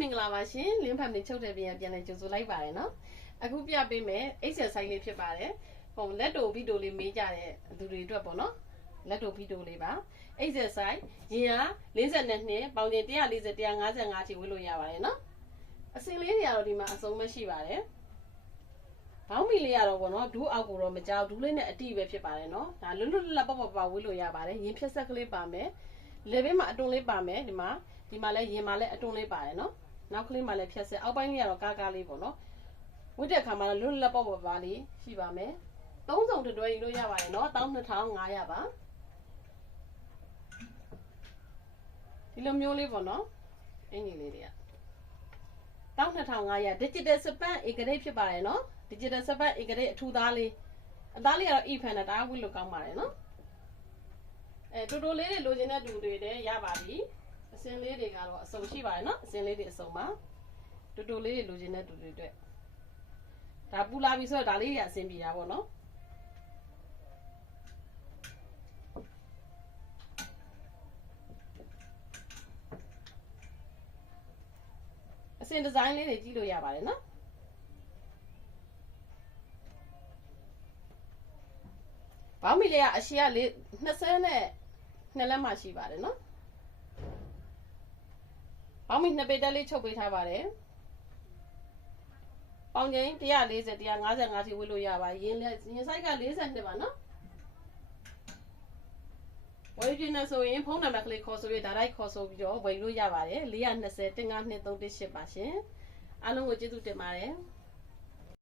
မင်္ဂလာပါရှင်လင်းဖတ်မင်းချုပ်တဲ့ပြန်လည်ကြိုဆိုလိုက်ပါတယ်နော်အခုပြပေးမယ် exercise လေးဖြစ်ပါတယ်ဟိုလက်တို့ဗီဒီယိုလေးမေးကြတဲ့သူတွေအတွက်ပေါ့နော်လက်တို့ဗီဒီယိုလေးပါ exercise ရင်အား42နှစ်ပေါင်ချိန်140 155ထိဝေးလို့ရပါတယ်နော်အစင်လေးတွေကတော့ဒီမှာအစုံမရှိပါတယ်ဘောင်းမီလေးကတော့ပေါ့နော်ဒူးအောက်ကိုတော့မကြောက်ဒူးလေးနဲ့အတိပဲဖြစ်ပါတယ်နော်ဒါလွတ်လွတ်လပ်ပပဝေးလို့ရပါတယ်ရင်ဖြက်ဆက်ကလေးပါမယ်လေဘင်းမှာအတွန်းလေးပါမယ်ဒီမှာလည်းရင်မှာလည်းအတွန်းလေးပါတယ်နော်နောက်ကလေးမှာလည်းဖြက်ဆက်အောက်ပိုင်းလေးကတော့ကားကားလေးပေါ့နော်ဝတ်တဲ့ခါမှာလွတ်လွတ်လပ်ပပလေးရှိပါမယ်သုံးစုံတွဲယူလို့ရပါတယ်နော်12500ပါဒီလိုမျိုးလေးပေါ့နော်အင်ကြီးလေးတွေက12500 digital span ဧကရိတ်ဖြစ်ပါတယ်နော် digital span ဧကရိတ်အထူသားလေးအသားလေးကတော့ e-fan တာဝတ်လို့ကောင်းပါတယ်နော်တူတူလေးတွေလိုချင်တဲ့တူတွေတည်းရပါပြီအစင်လေးတွေကတော့အစုံရှိပါတယ်နော်အစင်လေးတွေအစုံပါတူတူလေးတွေလိုချင်တဲ့တူတွေအတွက်ဒါပူလာပြီဆိုတော့ဒါလေးတွေအစင်ပြေတာပေါ့နော်အစင်ဒီဇိုင်းလေးတွေကြည့်လို့ရပါတယ်နော်ဘောင်းမီလေးကအရှိကလေး20နဲ့2လက်မှရှိပါတယ်နော်ဘောင်းမီ2ပေတက်လေးချုပ်ပေးထားပါတယ်ပေါင်ချိန်140 155ထိဝေးလို့ရပါရင်ဆိုင်က42ပါနော်ဝယ်ပြင်းနေဆိုရင်ဖုန်းနံပါတ်ကလေးခေါ်ဆိုပြီးဒါလိုက်ခေါ်ဆိုပြီးတော့ဝယ်လို့ရပါတယ်420 152 318ပါရှင်အားလုံးကိုကျေးဇူးတင်ပါတယ်